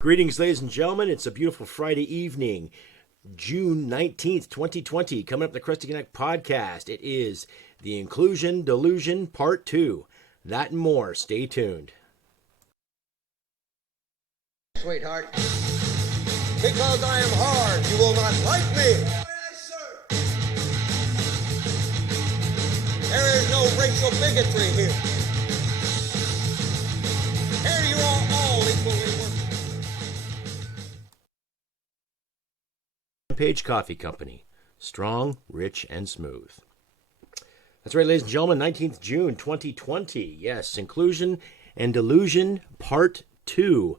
Greetings, ladies and gentlemen. It's a beautiful Friday evening, June 19th, 2020. Coming up the CRUSTYCANUCK podcast. It is the Inclusion Delusion Part 2. That and more. Stay tuned. Sweetheart, because I am hard, you will not like me. Yes, sir. There is no racial bigotry here. Here you are all equally worthy. Rampage Coffee Company. Strong, rich, and smooth. That's right, ladies and gentlemen. 19th June, 2020. Yes, Inclusion and Delusion Part 2.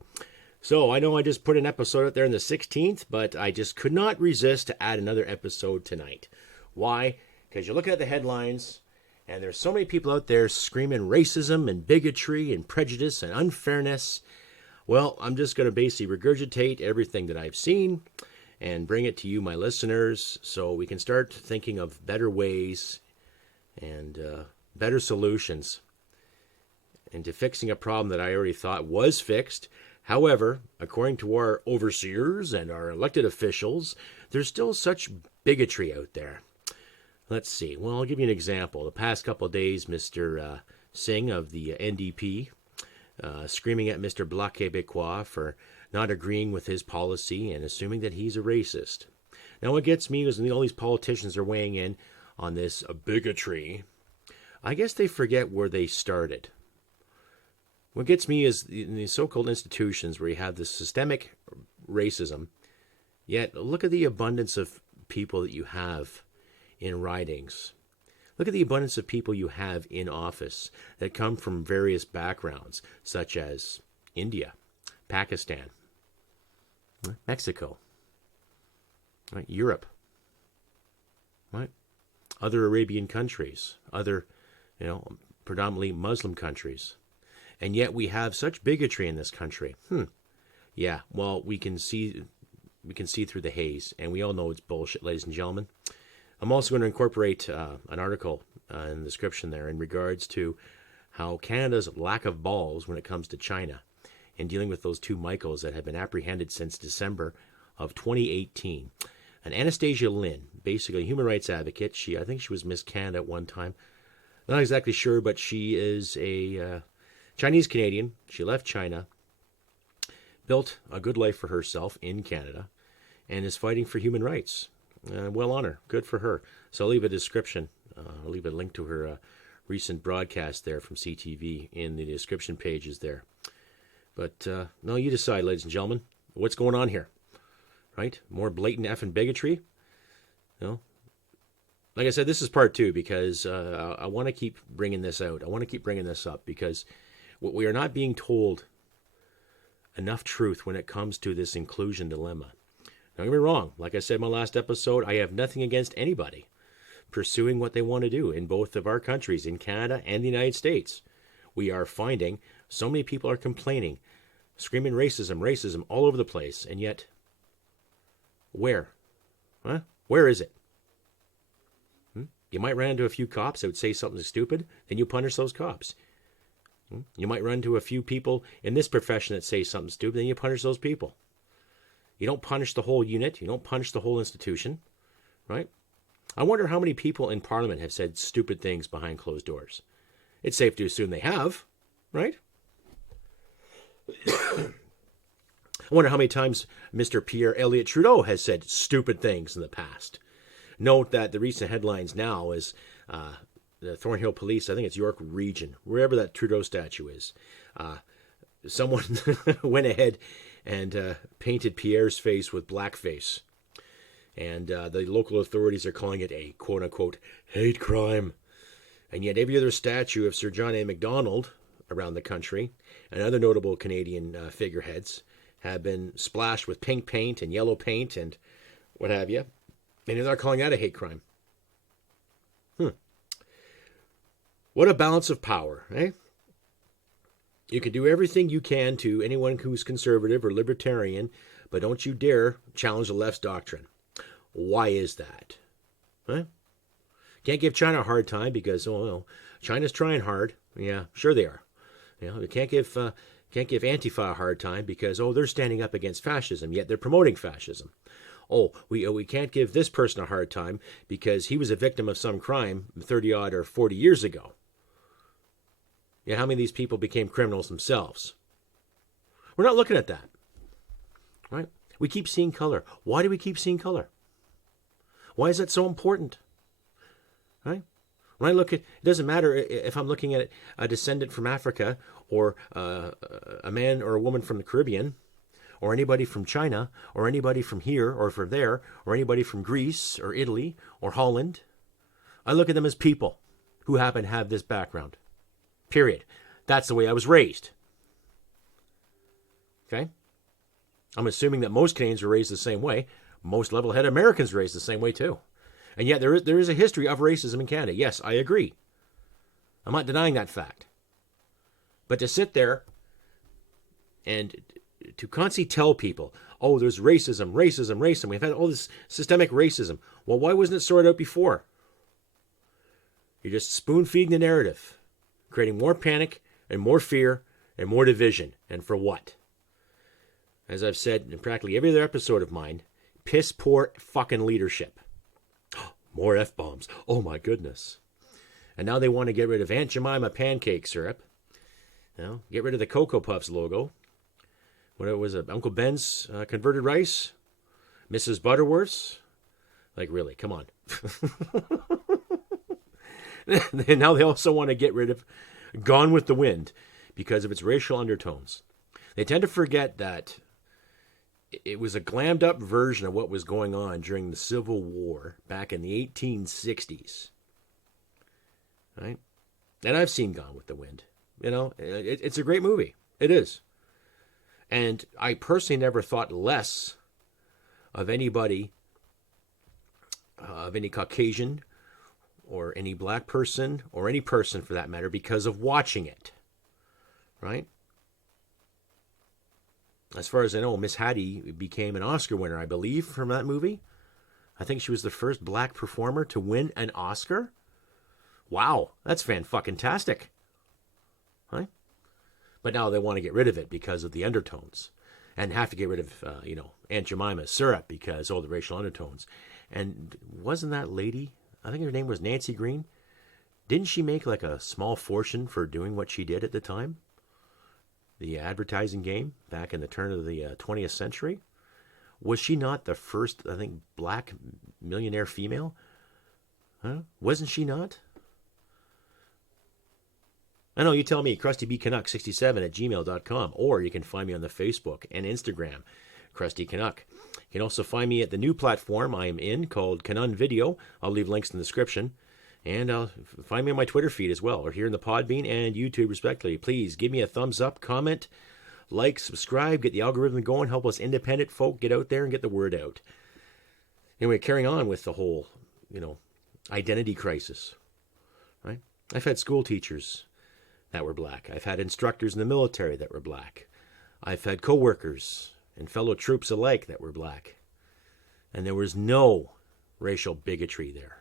So, I know I just put an episode out there on the 16th, but I just could not resist to add another episode tonight. Why? Because you're looking at the headlines, and there's so many people out there screaming racism and bigotry and prejudice and unfairness. Well, I'm just going to basically regurgitate everything that I've seen and bring it to you, my listeners, so we can start thinking of better ways and better solutions into fixing a problem that I already thought was fixed. However, according to our overseers and our elected officials, there's still such bigotry out there. Let's see. Well, I'll give you an example. The past couple of days, Mr. Singh of the NDP screaming at Mr. Bloc Québécois for not agreeing with his policy and assuming that he's a racist. Now, what gets me is when all these politicians are weighing in on this bigotry, I guess they forget where they started. What gets me is in these so-called institutions where you have this systemic racism, yet look at the abundance of people that you have in ridings. Look at the abundance of people you have in office that come from various backgrounds, such as India, Pakistan, Mexico, right? Europe, right? Other Arabian countries, other, predominantly Muslim countries. And yet we have such bigotry in this country. Yeah, well, we can see through the haze, and we all know it's bullshit, ladies and gentlemen. I'm also going to incorporate an article in the description there in regards to how Canada's lack of balls when it comes to China and dealing with those two Michaels that have been apprehended since December of 2018. And Anastasia Lin, basically a human rights advocate. I think she was Miss Canada at one time. Not exactly sure, but she is a Chinese Canadian. She left China, built a good life for herself in Canada, and is fighting for human rights. Well on her. Good for her. So I'll leave a description. I'll leave a link to her recent broadcast there from CTV in the description pages there. But no, you decide, ladies and gentlemen, what's going on here, right? More blatant effing bigotry? Like I said, this is part 2 because I want to keep bringing this out. I want to keep bringing this up because we are not being told enough truth when it comes to this inclusion dilemma. Don't get me wrong. Like I said in my last episode, I have nothing against anybody pursuing what they want to do in both of our countries, in Canada and the United States. We are finding so many people are complaining, screaming racism all over the place. And yet, where? Huh? Where is it? You might run into a few cops that would say something stupid, then you punish those cops. You might run into a few people in this profession that say something stupid, then you punish those people. You don't punish the whole unit. You don't punish the whole institution, right? I wonder how many people in Parliament have said stupid things behind closed doors. It's safe to assume they have, right? I wonder how many times Mr. Pierre Elliott Trudeau has said stupid things in the past. Note that the recent headlines now is the Thornhill Police, I think it's York Region, wherever that Trudeau statue is. Someone went ahead and painted Pierre's face with blackface. And the local authorities are calling it a quote-unquote hate crime. And yet every other statue of Sir John A. Macdonald around the country and other notable Canadian figureheads have been splashed with pink paint and yellow paint and what have you. And they're calling that a hate crime. What a balance of power, eh? You can do everything you can to anyone who's conservative or libertarian, but don't you dare challenge the left's doctrine. Why is that? Huh? Can't give China a hard time because, China's trying hard. Yeah, sure they are. You can't give Can't give Antifa a hard time because, oh, they're standing up against fascism, yet they're promoting fascism. Oh, we can't give this person a hard time because he was a victim of some crime 30-odd or 40 years ago. Yet how many of these people became criminals themselves? We're not looking at that. Right? We keep seeing color. Why do we keep seeing color? Why is that so important? Right? When I look at, it doesn't matter if I'm looking at a descendant from Africa or a man or a woman from the Caribbean or anybody from China or anybody from here or from there or anybody from Greece or Italy or Holland. I look at them as people who happen to have this background. Period. That's the way I was raised. Okay? I'm assuming that most Canadians were raised the same way. Most level-headed Americans were raised the same way too. And yet there is a history of racism in Canada. Yes, I agree. I'm not denying that fact. But to sit there and to constantly tell people, oh, there's racism. We've had all this systemic racism. Well, why wasn't it sorted out before? You're just spoon-feeding the narrative, creating more panic and more fear and more division. And for what? As I've said in practically every other episode of mine, piss poor fucking leadership. More F-bombs. Oh my goodness. And now they want to get rid of Aunt Jemima pancake syrup. You know, get rid of the Cocoa Puffs logo. What was it? Uncle Ben's converted rice? Mrs. Butterworth's? Like, really, come on. And now they also want to get rid of Gone with the Wind because of its racial undertones. They tend to forget that it was a glammed up version of what was going on during the Civil War back in the 1860s. Right? And I've seen Gone with the Wind. You know, it's a great movie. It is. And I personally never thought less of anybody, of any Caucasian or any black person or any person for that matter because of watching it. Right? As far as I know, Miss Hattie became an Oscar winner, I believe, from that movie. I think she was the first black performer to win an Oscar. Wow, that's fan-fucking-tastic. Right? But now they want to get rid of it because of the undertones. And have to get rid of, Aunt Jemima's syrup because, the racial undertones. And wasn't that lady, I think her name was Nancy Green, didn't she make like a small fortune for doing what she did at the time? The advertising game back in the turn of the 20th century? Was she not the first, I think, black millionaire female? Huh? Wasn't she not? I know, you tell me, CrustyBCanuck67@gmail.com, or you can find me on the Facebook and Instagram, Crusty Canuck. You can also find me at the new platform I am in called Canon Video. I'll leave links in the description. And find me on my Twitter feed as well, or here in the Podbean and YouTube, respectively. Please give me a thumbs up, comment, like, subscribe, get the algorithm going, help us independent folk get out there and get the word out. Anyway, carrying on with the whole, identity crisis. Right? I've had school teachers that were black. I've had instructors in the military that were black. I've had co-workers and fellow troops alike that were black. And there was no racial bigotry there.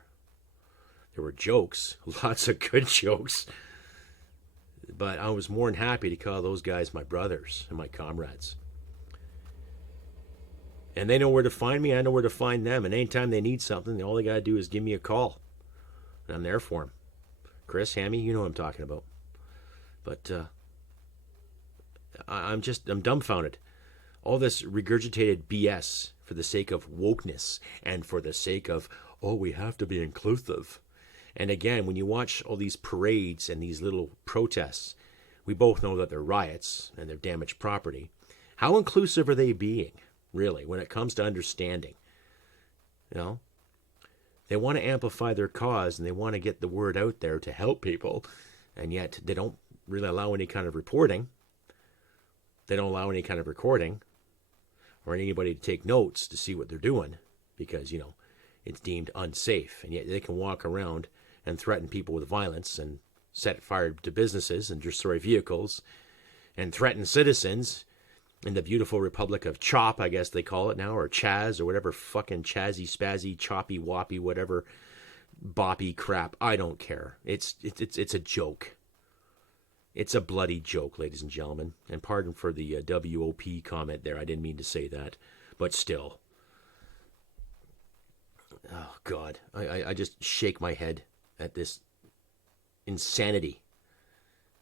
There were jokes, lots of good jokes. But I was more than happy to call those guys my brothers and my comrades. And they know where to find me. I know where to find them. And anytime they need something, all they got to do is give me a call. And I'm there for them. Chris, Hammy, you know what I'm talking about. But I'm dumbfounded. All this regurgitated BS for the sake of wokeness and for the sake of, we have to be inclusive. And again, when you watch all these parades and these little protests, we both know that they're riots and they're damaged property. How inclusive are they being, really, when it comes to understanding? They want to amplify their cause and they want to get the word out there to help people, and yet they don't really allow any kind of reporting. They don't allow any kind of recording or anybody to take notes to see what they're doing because, it's deemed unsafe. And yet they can walk around and threaten people with violence and set fire to businesses and destroy vehicles and threaten citizens in the beautiful Republic of Chop, I guess they call it now, or Chaz, or whatever fucking chazzy, spazzy, choppy, woppy, whatever boppy crap. I don't care. It's a joke. It's a bloody joke, ladies and gentlemen. And pardon for the WOP comment there. I didn't mean to say that. But still. Oh, God. I just shake my head at this insanity.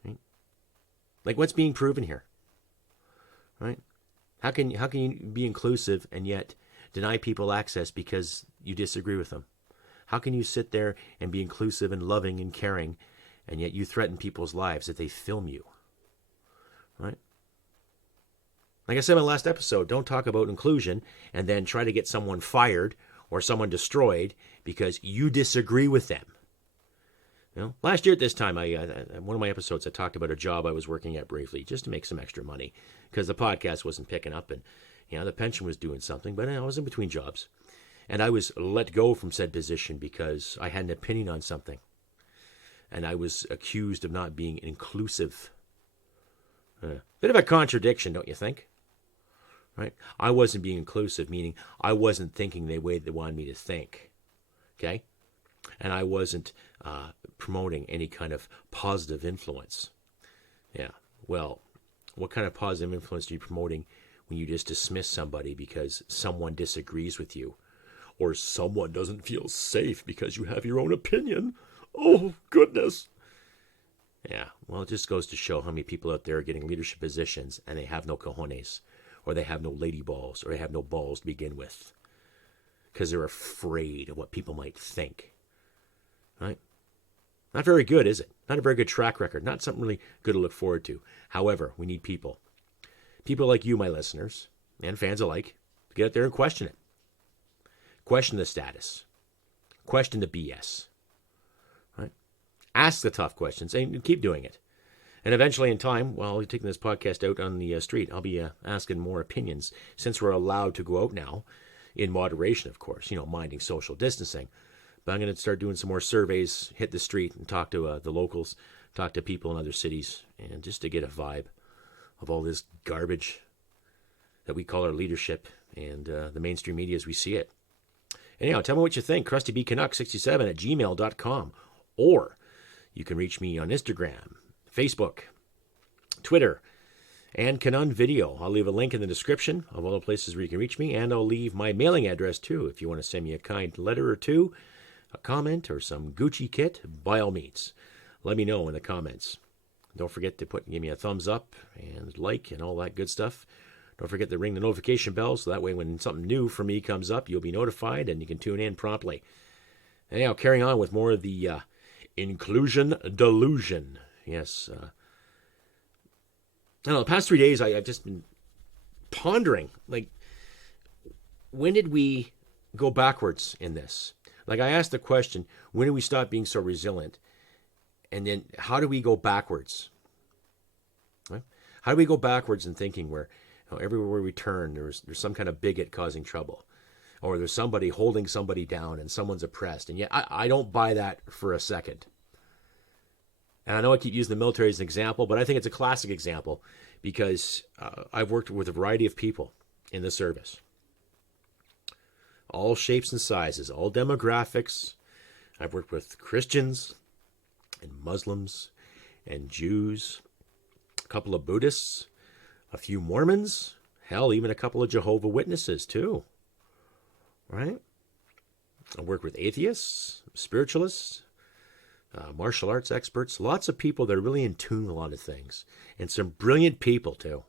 Right? Like, what's being proven here? Right? How can you be inclusive and yet deny people access because you disagree with them? How can you sit there and be inclusive and loving and caring, and yet you threaten people's lives if they film you? Right? Like I said in my last episode, don't talk about inclusion and then try to get someone fired or someone destroyed because you disagree with them. You know, last year at this time, one of my episodes, I talked about a job I was working at briefly just to make some extra money because the podcast wasn't picking up and the pension was doing something, but I was in between jobs. And I was let go from said position because I had an opinion on something. And I was accused of not being inclusive. Bit of a contradiction, don't you think? Right? I wasn't being inclusive, meaning I wasn't thinking the way they wanted me to think. Okay? And I wasn't promoting any kind of positive influence. Yeah. Well, what kind of positive influence are you promoting when you just dismiss somebody because someone disagrees with you? Or someone doesn't feel safe because you have your own opinion? Oh, goodness. Yeah, well, it just goes to show how many people out there are getting leadership positions and they have no cojones, or they have no lady balls, or they have no balls to begin with. Because they're afraid of what people might think. Right? Not very good, is it? Not a very good track record. Not something really good to look forward to. However, we need people. People like you, my listeners, and fans alike, to get out there and question it. Question the status. Question the BS. Right? Ask the tough questions and keep doing it. And eventually in time, while we're taking this podcast out on the street, I'll be asking more opinions since we're allowed to go out now, in moderation, of course, minding social distancing. But I'm going to start doing some more surveys, hit the street and talk to the locals, talk to people in other cities, and just to get a vibe of all this garbage that we call our leadership and the mainstream media as we see it. Anyhow, tell me what you think. CrustyBCanuck67 at gmail.com. Or you can reach me on Instagram, Facebook, Twitter, and Canuck Video. I'll leave a link in the description of all the places where you can reach me, and I'll leave my mailing address too. If you want to send me a kind letter or two, a comment, or some Gucci kit, by all means, let me know in the comments. Don't forget to give me a thumbs up and like and all that good stuff. Don't forget to ring the notification bell so that way when something new from me comes up, you'll be notified and you can tune in promptly. Anyhow, carrying on with more of the inclusion delusion. Yes. I don't know, the past 3 days I've just been pondering, like, when did we go backwards in this? Like, I asked the question, when did we stop being so resilient? And then how do we go backwards? Right? How do we go backwards in thinking where everywhere we turn, there's some kind of bigot causing trouble, or there's somebody holding somebody down and someone's oppressed? And yet I don't buy that for a second. And I know I keep using the military as an example, but I think it's a classic example because I've worked with a variety of people in the service. All shapes and sizes, all demographics. I've worked with Christians and Muslims and Jews, a couple of Buddhists, a few Mormons, hell, even a couple of Jehovah's Witnesses too. Right? I work with atheists, spiritualists, martial arts experts, lots of people that are really in tune with a lot of things, and some brilliant people too.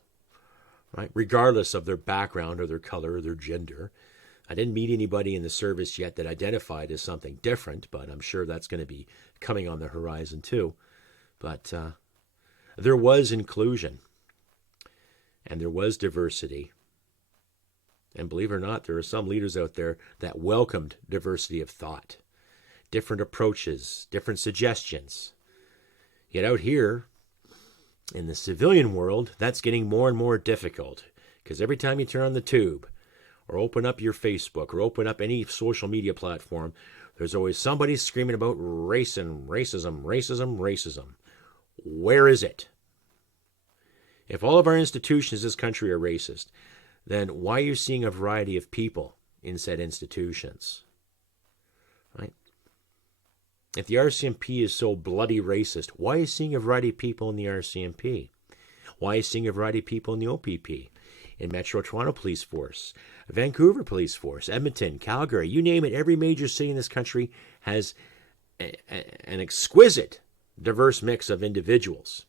Right? Regardless of their background or their color or their gender. I didn't meet anybody in the service yet that identified as something different, but I'm sure that's going to be coming on the horizon too. But there was inclusion. And there was diversity. And believe it or not, there are some leaders out there that welcomed diversity of thought, different approaches, different suggestions. Yet out here, in the civilian world, that's getting more and more difficult. Because every time you turn on the tube, or open up your Facebook, or open up any social media platform, there's always somebody screaming about racism. Where is it? If all of our institutions in this country are racist, then why are you seeing a variety of people in said institutions? Right? If the RCMP is so bloody racist, why is seeing a variety of people in the RCMP? Why is seeing a variety of people in the OPP? In Metro Toronto Police Force, Vancouver Police Force, Edmonton, Calgary, you name it, every major city in this country has an exquisite, diverse mix of individuals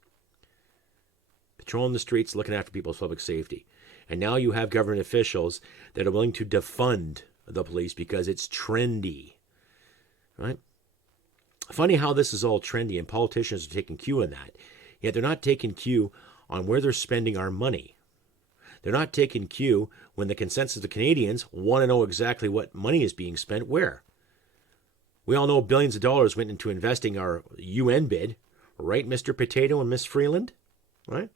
patrolling the streets, looking after people's public safety. And now you have government officials that are willing to defund the police because it's trendy, right? Funny how this is all trendy, and politicians are taking cue in that. Yet they're not taking cue on where they're spending our money. They're not taking cue when the consensus of Canadians want to know exactly what money is being spent where. We all know billions of dollars went into investing our UN bid, right, Mr. Potato and Miss Freeland? Right?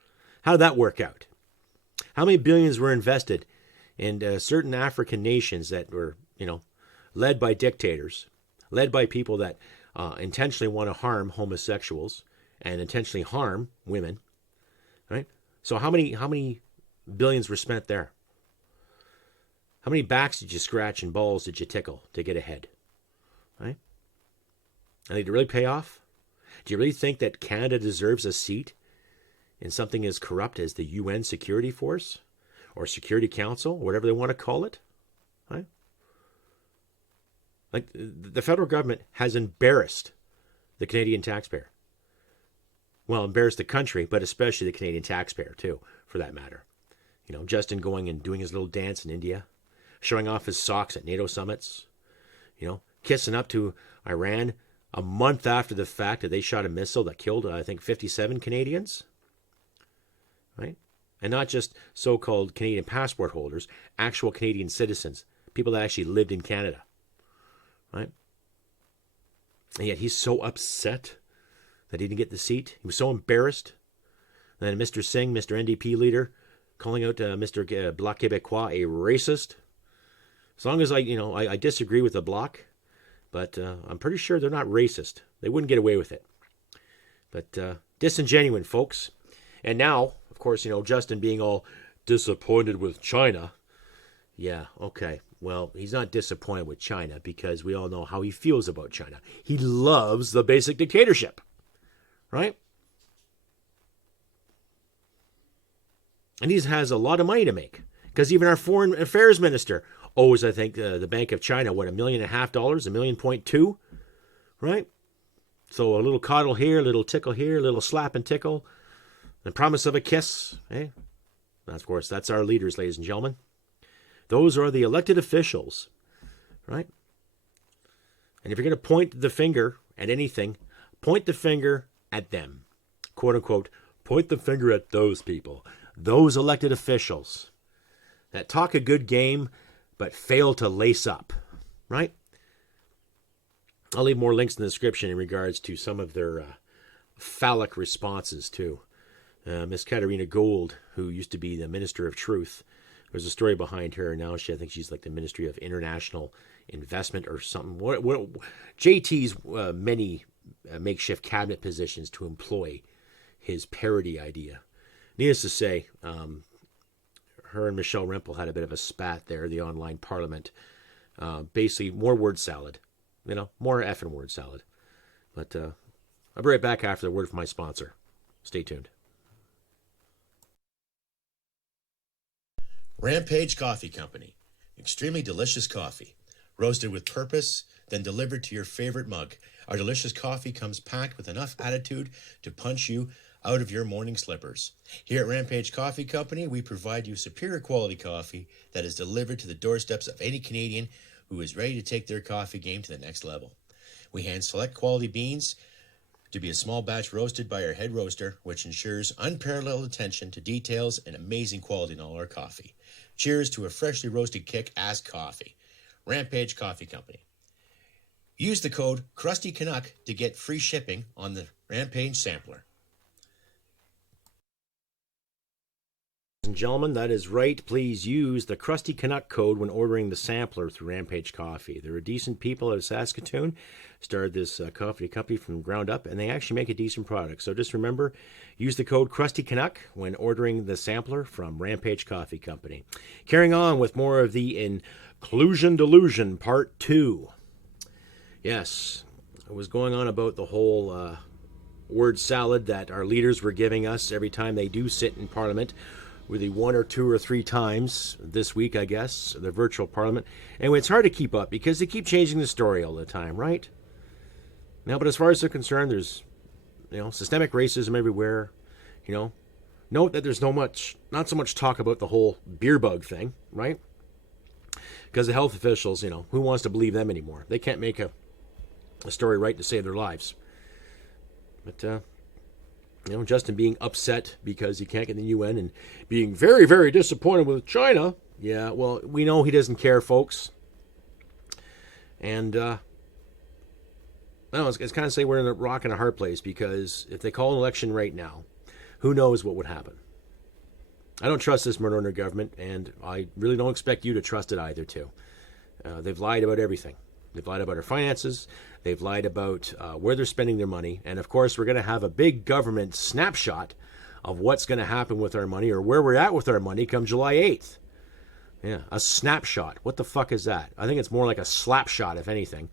How did that work out? How many billions were invested in certain African nations that were, led by dictators, led by people that intentionally want to harm homosexuals and intentionally harm women, right? So how many billions were spent there? How many backs did you scratch and balls did you tickle to get ahead? Right? And did it really pay off? Do you really think that Canada deserves a seat in something as corrupt as the UN Security Force or Security Council, or whatever they want to call it? Right? Like, the federal government has embarrassed the Canadian taxpayer. Well, embarrassed the country, but especially the Canadian taxpayer, too, for that matter. Justin going and doing his little dance in India, showing off his socks at NATO summits, kissing up to Iran a month after the fact that they shot a missile that killed, I think, 57 Canadians. Right? And not just so-called Canadian passport holders, actual Canadian citizens, people that actually lived in Canada. Right? And yet he's so upset that he didn't get the seat. He was so embarrassed. And then Mr. Singh, Mr. NDP leader, calling out Mr. Bloc Québécois a racist. As long as I disagree with the Bloc, but I'm pretty sure they're not racist. They wouldn't get away with it. But disingenuous, folks. And now, of course, Justin being all disappointed with China. Yeah, okay. Well, he's not disappointed with China because we all know how he feels about China. He loves the basic dictatorship, right? And he has a lot of money to make because even our foreign affairs minister owes, I think, the Bank of China, $1.5 million, $1.2 million, right? So a little coddle here, a little tickle here, a little slap and tickle, the promise of a kiss. Eh? And of course, that's our leaders, ladies and gentlemen. Those are the elected officials, right? And if you're going to point the finger at anything, point the finger at them. Quote unquote, point the finger at those people, those elected officials that talk a good game but fail to lace up, right? I'll leave more links in the description in regards to some of their phallic responses too. Miss Katarina Gold, who used to be the Minister of Truth, there's a story behind her. Now I think she's like the Ministry of International Investment or something. JT's many makeshift cabinet positions to employ his parody idea. Needless to say, her and Michelle Rempel had a bit of a spat there, the online parliament. Basically, more word salad. More effing word salad. But I'll be right back after the word from my sponsor. Stay tuned. Rampage Coffee Company. Extremely delicious coffee. Roasted with purpose, then delivered to your favorite mug. Our delicious coffee comes packed with enough attitude to punch you out of your morning slippers. Here at Rampage Coffee Company, we provide you superior quality coffee that is delivered to the doorsteps of any Canadian who is ready to take their coffee game to the next level. We hand select quality beans to be a small batch roasted by our head roaster, which ensures unparalleled attention to details and amazing quality in all our coffee. Cheers to a freshly roasted kick-ass coffee. Rampage Coffee Company. Use the code CRUSTYCANUCK to get free shipping on the Rampage sampler. Ladies and gentlemen, that is right. Please use the Crusty Canuck code when ordering the sampler through Rampage Coffee. They're a decent people out of Saskatoon. Started this coffee company from the ground up, and they actually make a decent product. So just remember, use the code Crusty Canuck when ordering the sampler from Rampage Coffee Company. Carrying on with more of the Inclusion Delusion Part 2. Yes, was going on about the whole word salad that our leaders were giving us every time they do sit in Parliament, with the 1 or 2 or 3 times this week, I guess, the virtual Parliament. Anyway, it's hard to keep up because they keep changing the story all the time, right? Now, but as far as they're concerned, there's, systemic racism everywhere. Note that there's not so much talk about the whole beer bug thing, right? Because the health officials, who wants to believe them anymore? They can't make a story right to save their lives. But, Justin being upset because he can't get in the UN and being very, very disappointed with China. Yeah, well, we know he doesn't care, folks. And, it's kind of say we're in a rock and a hard place, because if they call an election right now, who knows what would happen. I don't trust this murder government, and I really don't expect you to trust it either, too. They've lied about everything. They've lied about our finances. They've lied about where they're spending their money. And, of course, we're going to have a big government snapshot of what's going to happen with our money, or where we're at with our money come July 8th. Yeah, a snapshot. What the fuck is that? I think it's more like a slap shot, if anything.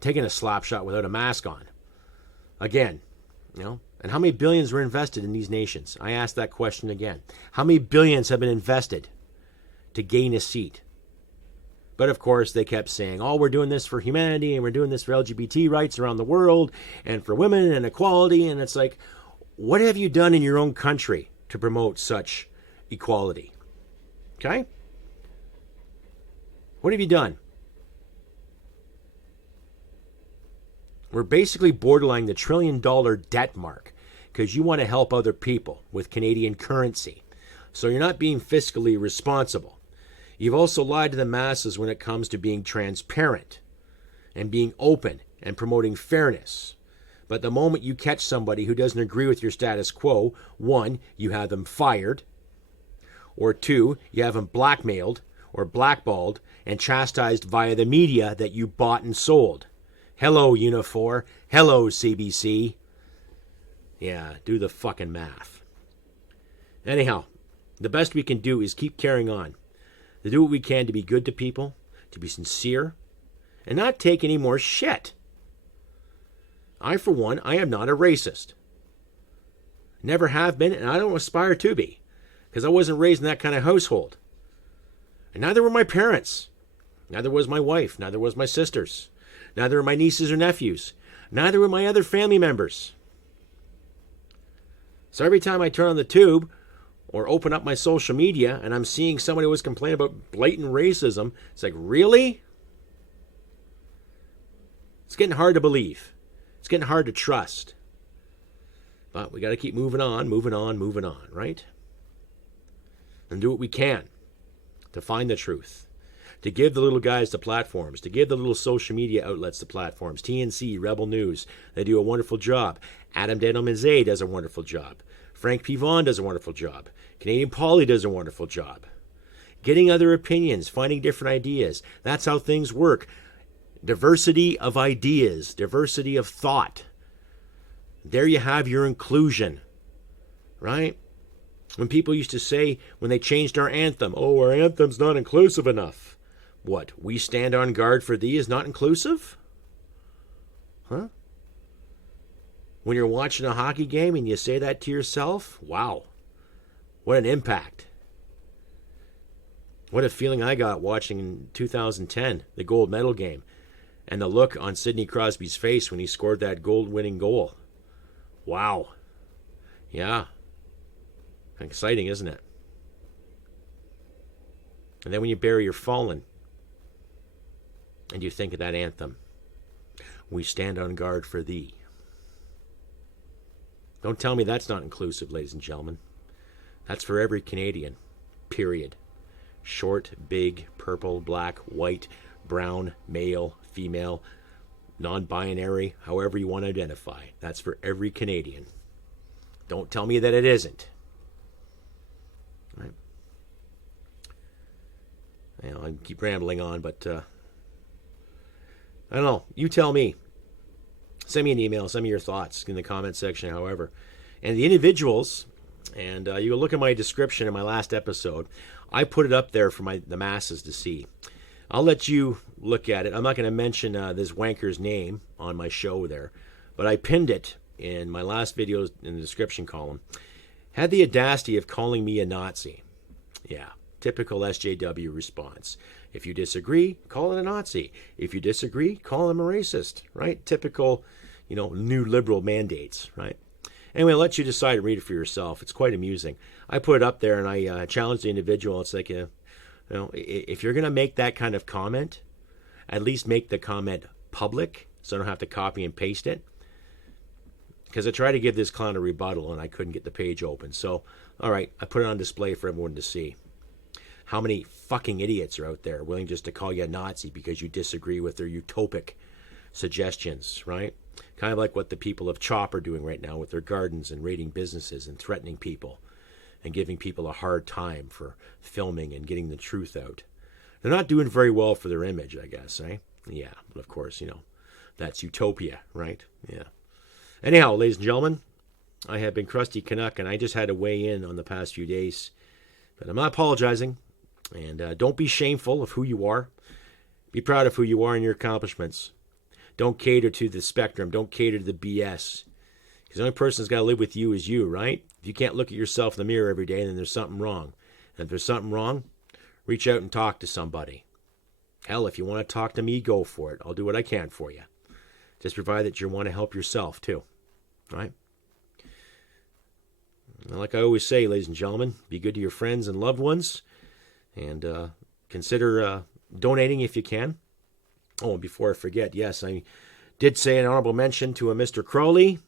Taking a slap shot without a mask on. Again, and how many billions were invested in these nations? I asked that question again. How many billions have been invested to gain a seat? But of course, they kept saying, we're doing this for humanity, and we're doing this for LGBT rights around the world, and for women and equality. And it's like, what have you done in your own country to promote such equality? Okay? What have you done? We're basically borderline the $1 trillion debt mark, because you want to help other people with Canadian currency. So you're not being fiscally responsible. You've also lied to the masses when it comes to being transparent and being open and promoting fairness. But the moment you catch somebody who doesn't agree with your status quo, 1, you have them fired, or 2, you have them blackmailed or blackballed and chastised via the media that you bought and sold. Hello, Unifor. Hello, CBC. Yeah, do the fucking math. Anyhow, the best we can do is keep carrying on. To do what we can to be good to people, to be sincere, and not take any more shit. I, for one, I am not a racist. Never have been, and I don't aspire to be, because I wasn't raised in that kind of household. And neither were my parents. Neither was my wife. Neither was my sisters. Neither were my nieces or nephews. Neither were my other family members. So every time I turn on the tube or open up my social media and I'm seeing somebody who was complaining about blatant racism, it's like, really? It's getting hard to believe. It's getting hard to trust. But we got to keep moving on, right? And do what we can to find the truth. To give the little guys the platforms, to give the little social media outlets the platforms. TNC, Rebel News, they do a wonderful job. Adam Denham-Mazet does a wonderful job. Frank P. Vaughan does a wonderful job. Canadian Poly does a wonderful job. Getting other opinions, finding different ideas. That's how things work. Diversity of ideas, diversity of thought. There you have your inclusion, right? When people used to say, when they changed our anthem, our anthem's not inclusive enough. What, we stand on guard for thee is not inclusive? Huh? When you're watching a hockey game and you say that to yourself, wow, what an impact. What a feeling I got watching in 2010, the gold medal game, and the look on Sidney Crosby's face when he scored that gold-winning goal. Wow. Yeah. Exciting, isn't it? And then when you bury your fallen, and you think of that anthem, we stand on guard for thee. Don't tell me that's not inclusive, ladies and gentlemen. That's for every Canadian, period. Short, big, purple, black, white, brown, male, female, non-binary, however you want to identify. That's for every Canadian. Don't tell me that it isn't. Right? I keep rambling on, but I don't know. You tell me. Send me an email. Send me your thoughts in the comment section, however. And the individuals, and you look at my description in my last episode, I put it up there for the masses to see. I'll let you look at it. I'm not going to mention this wanker's name on my show there, but I pinned it in my last video in the description column. Had the audacity of calling me a Nazi. Yeah, typical SJW response. If you disagree, call it a Nazi. If you disagree, call him a racist, right? Typical, new liberal mandates, right? Anyway, I'll let you decide and read it for yourself. It's quite amusing. I put it up there and I challenged the individual. It's like, if you're going to make that kind of comment, at least make the comment public so I don't have to copy and paste it. Because I tried to give this clown a rebuttal and I couldn't get the page open. So, all right, I put it on display for everyone to see. How many fucking idiots are out there willing just to call you a Nazi because you disagree with their utopic suggestions, right? Kind of like what the people of CHOP are doing right now with their gardens and raiding businesses and threatening people and giving people a hard time for filming and getting the truth out. They're not doing very well for their image, I guess, eh? Yeah, but of course, that's utopia, right? Yeah. Anyhow, ladies and gentlemen, I have been Crusty Canuck, and I just had to weigh in on the past few days. But I'm not apologizing, and don't be shameful of who you are. Be proud of who you are and your accomplishments. Don't cater to the spectrum. Don't cater to the BS. Because the only person that's got to live with you is you, right? If you can't look at yourself in the mirror every day, then there's something wrong. And if there's something wrong, reach out and talk to somebody. Hell, if you want to talk to me, go for it. I'll do what I can for you. Just provide that you want to help yourself, too. Right? And like I always say, ladies and gentlemen, be good to your friends and loved ones. And consider donating if you can. Oh, and before I forget, yes, I did say an honorable mention to a Mr. Crowley,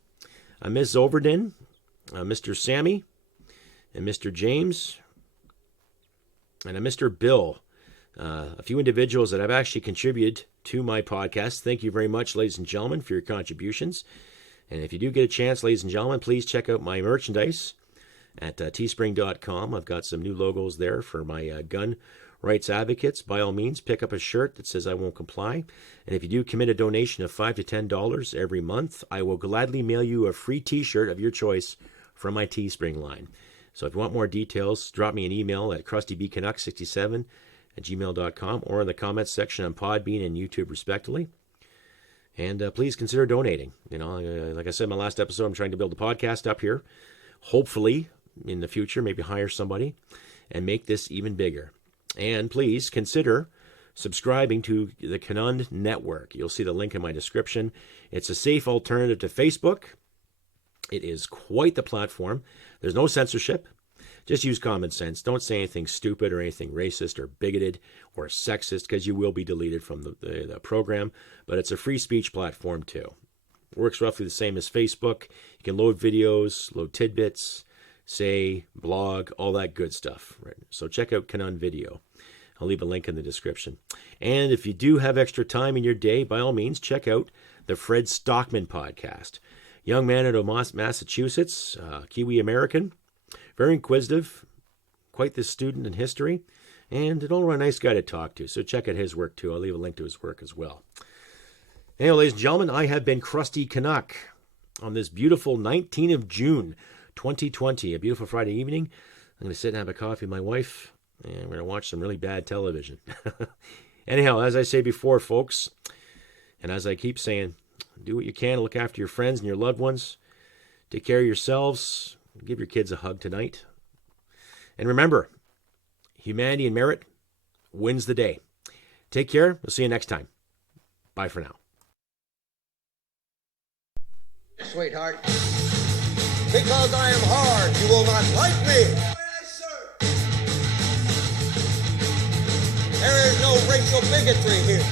a Ms. Overden, Mr. Sammy, and Mr. James, and a Mr. Bill. A few individuals that have actually contributed to my podcast. Thank you very much, ladies and gentlemen, for your contributions. And if you do get a chance, ladies and gentlemen, please check out my merchandise at teespring.com. I've got some new logos there for my gun rights advocates. By all means, pick up a shirt that says I won't comply. And if you do commit a donation of $5 to $10 every month, I will gladly mail you a free t-shirt of your choice from my Teespring line. So if you want more details, drop me an email at crustybcanuck67@gmail.com or in the comments section on Podbean and YouTube, respectively. And please consider donating. Like I said in my last episode, I'm trying to build a podcast up here. Hopefully, in the future, maybe hire somebody and make this even bigger. And please consider subscribing to the Canuck Network. You'll see the link in my description. It's a safe alternative to Facebook. It is quite the platform. There's no censorship. Just use common sense. Don't say anything stupid or anything racist or bigoted or sexist, because you will be deleted from the program. But it's a free speech platform too. Works roughly the same as Facebook. You can load videos, load tidbits, say, blog, all that good stuff. Right? So check out Canuck Video. I'll leave a link in the description. And if you do have extra time in your day, by all means, check out the Fred Stockman podcast. Young man out of Massachusetts, Kiwi American, very inquisitive, quite the student in history, and an all-around nice guy to talk to. So check out his work too. I'll leave a link to his work as well. Anyway, ladies and gentlemen, I have been Crusty Canuck on this beautiful 19th of June, 2020, a beautiful Friday evening. I'm going to sit and have a coffee with my wife, and we're going to watch some really bad television. Anyhow, as I say before, folks, and as I keep saying, do what you can to look after your friends and your loved ones. Take care of yourselves. Give your kids a hug tonight. And remember, humanity and merit wins the day. Take care. We'll see you next time. Bye for now. Sweetheart, because I am hard, you will not like me. Yes, sir. There is no racial bigotry here.